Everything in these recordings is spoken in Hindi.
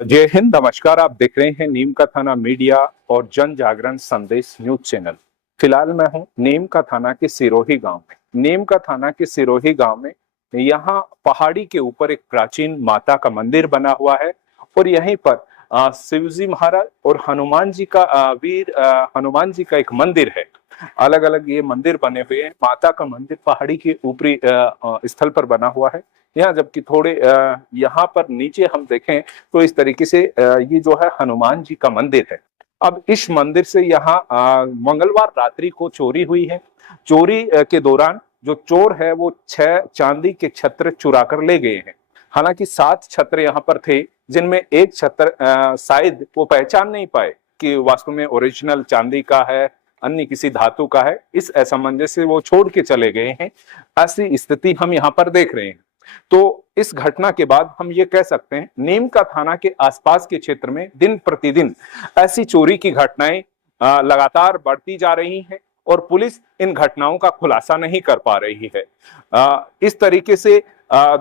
जय हिंद, नमस्कार। आप देख रहे हैं नीम का थाना मीडिया और जन जागरण संदेश न्यूज चैनल। फिलहाल मैं हूं नीम का थाना के सिरोही गांव में। नीम का थाना के सिरोही गांव में यहाँ पहाड़ी के ऊपर एक प्राचीन माता का मंदिर बना हुआ है और यहीं पर शिवजी महाराज और हनुमान जी का वीर हनुमान जी का एक मंदिर है। अलग अलग ये मंदिर बने हुए हैं। माता का मंदिर पहाड़ी के ऊपरी स्थल पर बना हुआ है यहाँ, जबकि थोड़े यहाँ पर नीचे हम देखें तो इस तरीके से ये जो है हनुमान जी का मंदिर है। अब इस मंदिर से यहाँ मंगलवार रात्रि को चोरी हुई है। चोरी के दौरान जो चोर है वो 6 चांदी के छत्र चुरा कर ले गए हैं। हालांकि 7 छत्र यहाँ पर थे, जिनमें एक छत्र शायद वो पहचान नहीं पाए कि वास्तव में ओरिजिनल चांदी का है, अन्य किसी धातु का है। इस असमंजस से वो छोड़ के चले गए हैं। ऐसी स्थिति हम यहाँ पर देख रहे हैं। तो इस घटना के बाद हम ये कह सकते हैं नीम का थाना के आसपास के क्षेत्र में दिन प्रतिदिन ऐसी चोरी की घटनाएं लगातार बढ़ती जा रही हैं और पुलिस इन घटनाओं का खुलासा नहीं कर पा रही है। इस तरीके से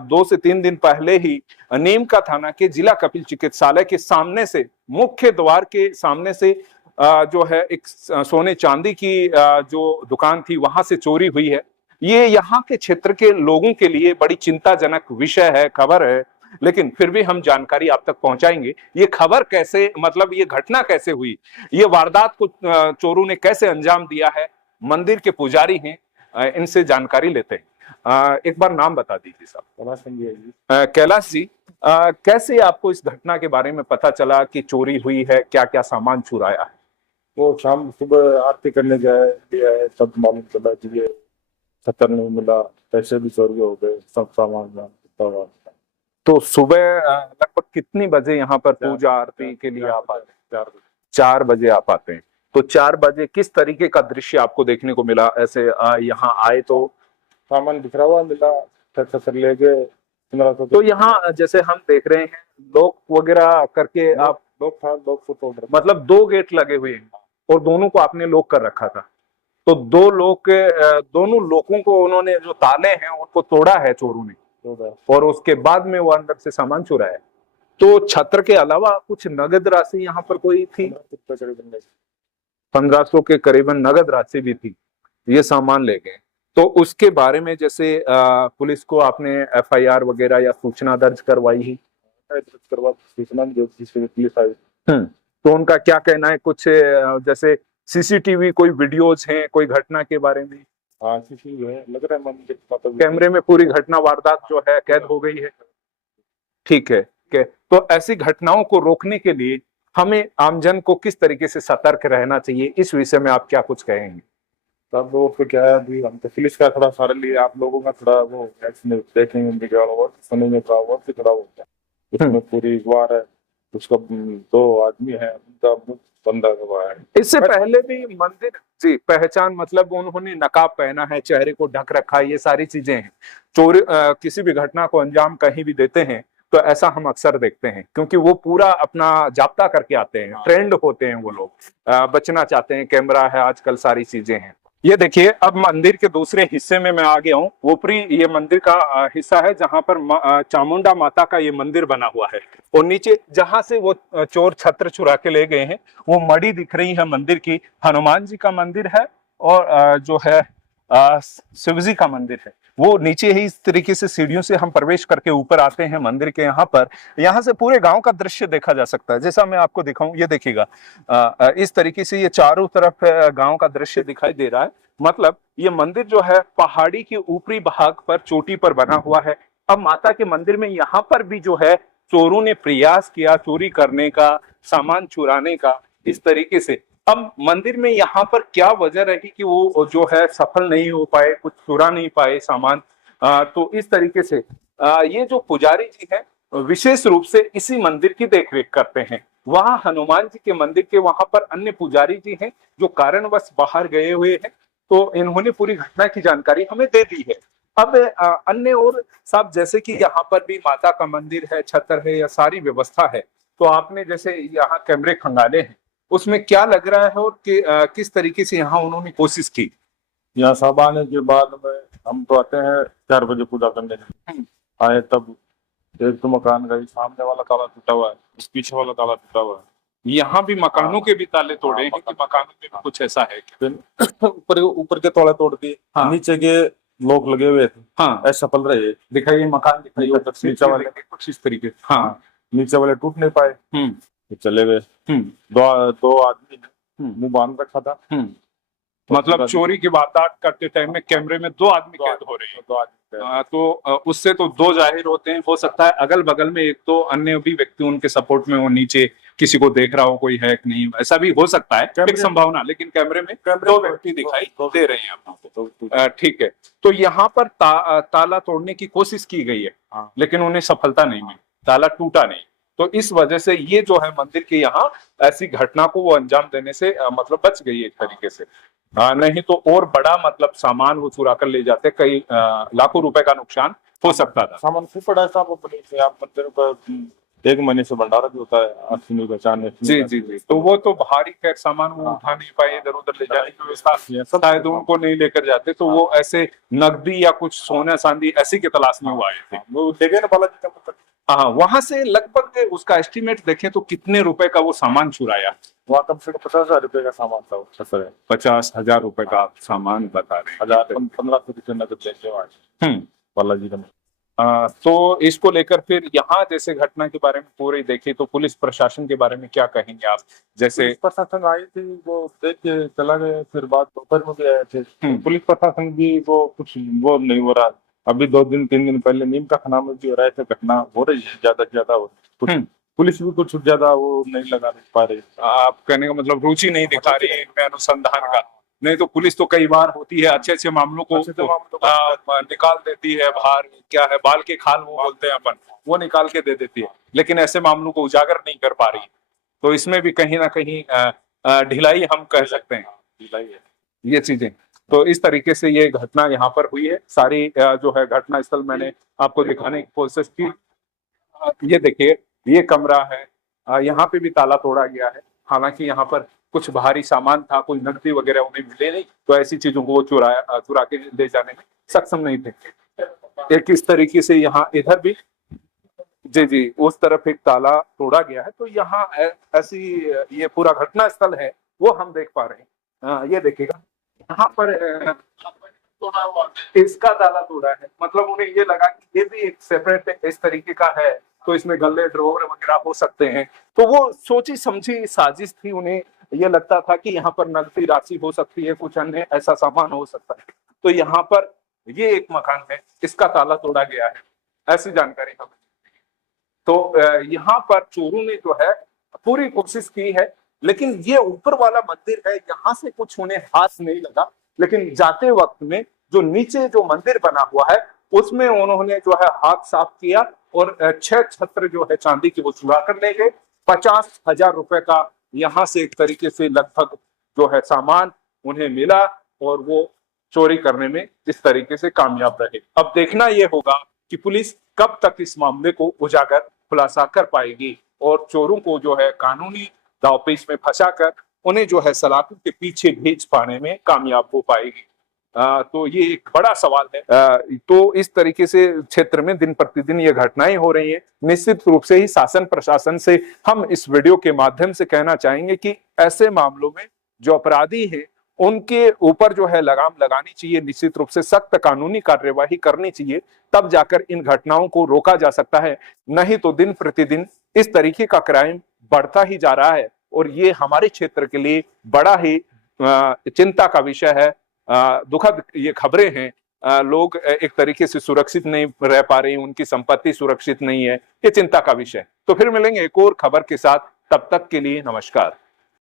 2 से 3 दिन पहले ही नीम का थाना के जिला कपिल चिकित्सालय के सामने से, मुख्य द्वार के सामने से जो है एक सोने चांदी की जो दुकान थी वहां से चोरी हुई है। ये यहाँ के क्षेत्र के लोगों के लिए बड़ी चिंताजनक विषय है, खबर है, लेकिन फिर भी हम जानकारी आप तक पहुंचाएंगे। ये खबर कैसे, मतलब ये घटना कैसे हुई, ये वारदात को चोरों ने कैसे अंजाम दिया है, मंदिर के पुजारी हैं, इनसे जानकारी लेते हैं। एक बार नाम बता दीजिए साहब। कैलाश जी, कैसे आपको इस घटना के बारे में पता चला कि चोरी हुई है, क्या क्या सामान चुराया है? वो शाम सुबह आरती करने गए दिया है, तब मालूम चला कि ये छतर नहीं मिला, पैसे भी चोरी हो गए, सब सामान। तो सुबह लगभग कितनी बजे यहाँ पर पूजा आरती के लिए आप आते हैं? 4 बजे आप आते हैं। तो 4 बजे किस तरीके का दृश्य आपको देखने को मिला? ऐसे यहाँ आए तो सामान बिखरा हुआ मिला, छतर ले गए। तो यहाँ जैसे हम देख रहे हैं लोग वगैरह करके आप लोग फुट, मतलब 2 गेट लगे हुए हैं और दोनों को आपने लॉक कर रखा था। तो 2 लोग के दोनों लोगों को उन्होंने जो ताले हैं उनको तोड़ा है चोरों ने और उसके बाद में वो अंदर से सामान चुराया। तो छत्र के अलावा कुछ नगद राशि यहाँ पर कोई थी? 1500 के करीबन नगद राशि भी थी। ये सामान ले गए। तो उसके बारे में जैसे पुलिस को आपने एफआईआर वगैरह या सूचना दर्ज करवाई ही? सूचना पुलिस आई। तो उनका क्या कहना है? कुछ जैसे सीसीटीवी कोई वीडियोज हैं कोई घटना के बारे में? हाँ, सीसीटीवी है, लग रहा है कैमरे में पूरी घटना वारदात जो है कैद हो गई है। ठीक है। तो ऐसी घटनाओं को रोकने के लिए हमें आमजन को किस तरीके से सतर्क रहना चाहिए, इस विषय में आप क्या कुछ कहेंगे? तब वो फिर क्या है, अभी हम तो पुलिस का थोड़ा सारे लिए आप लोगों का थोड़ा वो देखेंगे सुनने में थोड़ा बहुत थोड़ा हो गया। उसमें पूरी वार है, उसका 2 आदमी है, उनका मुख बंदा हुआ है। इससे पहले भी मंदिर जी पहचान, मतलब उन्होंने नकाब पहना है, चेहरे को ढक रखा है, ये सारी चीजें हैं। चोरी किसी भी घटना को अंजाम कहीं भी देते हैं तो ऐसा हम अक्सर देखते हैं, क्योंकि वो पूरा अपना जाब्ता करके आते हैं, ट्रेंड होते हैं वो लोग, बचना चाहते हैं, कैमरा है आजकल, सारी चीजें हैं। ये देखिए, अब मंदिर के दूसरे हिस्से में मैं आ गया हूँ। ऊपरी ये मंदिर का हिस्सा है जहां पर चामुंडा माता का ये मंदिर बना हुआ है और नीचे जहां से वो चोर छत्र चुरा के ले गए हैं वो मड़ी दिख रही है मंदिर की, हनुमान जी का मंदिर है और जो है शिव जी का मंदिर है। वो नीचे ही इस तरीके से सीढ़ियों से हम प्रवेश करके ऊपर आते हैं मंदिर के। यहाँ पर यहाँ से पूरे गांव का दृश्य देखा जा सकता है। जैसा मैं आपको दिखाऊं, ये देखिएगा, इस तरीके से ये चारों तरफ गांव का दृश्य दिखाई दे रहा है। मतलब ये मंदिर जो है पहाड़ी के ऊपरी भाग पर चोटी पर बना हुआ है। अब माता के मंदिर में यहाँ पर भी जो है चोरों ने प्रयास किया चोरी करने का, सामान चुराने का, इस तरीके से। अब मंदिर में यहाँ पर क्या वजह रही कि वो जो है सफल नहीं हो पाए, कुछ चुरा नहीं पाए सामान? तो इस तरीके से ये जो पुजारी जी हैं विशेष रूप से इसी मंदिर की देखरेख करते हैं। वहां हनुमान जी के मंदिर के वहां पर अन्य पुजारी जी हैं जो कारणवश बाहर गए हुए हैं, तो इन्होंने पूरी घटना की जानकारी हमें दे दी है। अब अन्य और साहब, जैसे कि यहाँ पर भी माता का मंदिर है, छतर है, या सारी व्यवस्था है, तो आपने जैसे यहाँ कैमरे खंगाले हैं, उसमें क्या लग रहा है और किस तरीके से यहाँ उन्होंने कोशिश की? यहाँ सब आने के बाद में हम तो आते हैं 4 बजे पूजा करने, आए तब एक तो मकान का ही सामने वाला ताला टूटा हुआ है, उस पीछे वाला ताला टूटा हुआ है। यहाँ भी मकानों के भी ताले तोड़े हैं कि मकानों में भी कुछ ऐसा है क्या? फिर ऊपर के ताले तोड़ दिए, हाँ। नीचे के लॉक लगे हुए थे, हाँ, ऐसा पल रहे। दिखाइए मकान, दिखाइए नीचे नीचे नीचे वाले वाले कुछ इस तरीके से। हाँ। नीचे वाले टूट नहीं पाए, हम्म तो चले गए। हम्म दो आदमी ने हम्म मुंह बांध रखा था। मतलब चोरी की वारदात करते टाइम में कैमरे में 2 आदमी कैद हो रहे हैं। 2 आदमी तो उससे तो 2 जाहिर होते हैं। हो सकता है अगल बगल में एक तो अन्य भी व्यक्ति उनके सपोर्ट में वो नीचे किसी को देख रहा हो, कोई है कि नहीं, ऐसा भी हो सकता है, एक संभावना। लेकिन कैमरे में 2 व्यक्ति दिखाई दे रहे हैं आपको। ठीक है, तो यहाँ पर ताला तोड़ने की कोशिश की गई है, लेकिन उन्हें सफलता नहीं मिली, ताला टूटा नहीं। तो इस वजह से ये जो है मंदिर के यहाँ ऐसी घटना को वो अंजाम देने से मतलब बच गई एक तरीके से। नहीं तो और बड़ा मतलब सामान वो चुरा कर ले जाते, कई लाखों रुपए का नुकसान हो सकता था। सामान खूब पड़ा है साहब अपने से। आप मंदिर पर 1 महीने से भंडारा भी होता है, 8 पहचान। जी जी जी, तो वो तो भारी खैर सामान वो उठा नहीं पाए, इधर उधर ले जाने की व्यवस्था शायद उनको नहीं लेकर जाते, तो वो ऐसे नकदी या कुछ सोना चांदी ऐसी की तलाश में वो आए थे। वो देखे ना बालाजी टेम्पल तक। हाँ, वहां से लगभग उसका एस्टिमेट देखें तो कितने रुपए का वो सामान चुराया। वहाँ कम से कम 50,000 रुपए का सामान था। 50,000 रुपए का सामान बता रहे हैं। 1500 की नकद लेके आए बालाजी टेम्पल। तो इसको लेकर फिर यहाँ जैसे घटना के बारे में पूरी देखी, तो पुलिस प्रशासन के बारे में क्या कहेंगे आप? जैसे पुलिस प्रशासन आई थी, वो देख के चला गए, फिर बाद दोपहर में भी आए थे। पुलिस प्रशासन भी वो कुछ वो नहीं हो रहा। अभी 2-3 दिन पहले नीम का खाना में भी हो रहा है, घटना हो रही है, ज्यादा से ज्यादा हो रही है। पुलिस भी कुछ ज्यादा वो नहीं लगा पा रही। आप कहने का मतलब रुचि नहीं दिखा रही है इनमें अनुसंधान का। नहीं तो पुलिस तो कई बार होती है अच्छे अच्छे मामलों को निकाल देती है बाहर, क्या है बाल के खाल वो बोलते हैं अपन, वो निकाल के दे देती है, लेकिन ऐसे मामलों को उजागर नहीं कर पा रही है। तो इसमें भी कहीं ना कहीं ढिलाई हम कह सकते हैं, ढिलाई है ये चीजें। तो इस तरीके से ये घटना यहाँ पर हुई है। सारी जो है घटना स्थल मैंने आपको दिखाने की कोशिश की। ये देखिए, ये कमरा है, यहाँ पे भी ताला तोड़ा गया है। हालांकि यहाँ पर कुछ भारी सामान था, कोई नकदी वगैरह उन्हें मिले नहीं, तो ऐसी चीजों को वो चुरा के ले जाने में सक्षम नहीं थे। एक इस तरीके से यहाँ इधर भी जी जी उस तरफ एक ताला तोड़ा गया है। तो यहाँ ऐसी ये पूरा घटना स्थल है वो हम देख पा रहे हैं। ये देखिएगा यहाँ पर इसका ताला तोड़ा है, मतलब उन्हें ये लगा कि ये भी एक सेपरेट इस तरीके का है, तो इसमें गले ड्रॉवर वगैरह हो सकते हैं। तो वो सोची समझी साजिश थी, उन्हें ये लगता था कि यहाँ पर नकदी राशि हो सकती है, कुछ अन्य ऐसा सामान हो सकता है। तो यहाँ पर ये एक मकान है, इसका ताला तोड़ा गया है, ऐसी जानकारी हमें। तो यहाँ पर चोरों ने जो है पूरी कोशिश की है, लेकिन ये ऊपर वाला मंदिर है, यहाँ से कुछ उन्हें हाथ नहीं लगा। लेकिन जाते वक्त में जो नीचे जो मंदिर बना हुआ है उसमें उन्होंने जो है हाथ साफ किया और 6 छत्र जो है चांदी की वो चुरा कर ले गए। 50,000 रुपए का यहाँ से एक तरीके से लगभग जो है सामान उन्हें मिला और वो चोरी करने में इस तरीके से कामयाब रहे। अब देखना ये होगा कि पुलिस कब तक इस मामले को उजागर खुलासा कर पाएगी और चोरों को जो है कानूनी दांवपेच में फंसाकर उन्हें जो है सलाखों के पीछे भेज पाने में कामयाब हो पाएगी। तो ये एक बड़ा सवाल है। तो इस तरीके से क्षेत्र में दिन प्रतिदिन ये घटनाएं हो रही हैं। निश्चित रूप से ही शासन प्रशासन से हम इस वीडियो के माध्यम से कहना चाहेंगे कि ऐसे मामलों में जो अपराधी हैं उनके ऊपर जो है लगाम लगानी चाहिए, निश्चित रूप से सख्त कानूनी कार्यवाही करनी चाहिए, तब जाकर इन घटनाओं को रोका जा सकता है। नहीं तो दिन प्रतिदिन इस तरीके का क्राइम बढ़ता ही जा रहा है और ये हमारे क्षेत्र के लिए बड़ा ही चिंता का विषय है। दुखद ये खबरें हैं। लोग एक तरीके से सुरक्षित नहीं रह पा रहे हैं, उनकी संपत्ति सुरक्षित नहीं है, ये चिंता का विषय। तो फिर मिलेंगे एक और खबर के साथ, तब तक के लिए नमस्कार।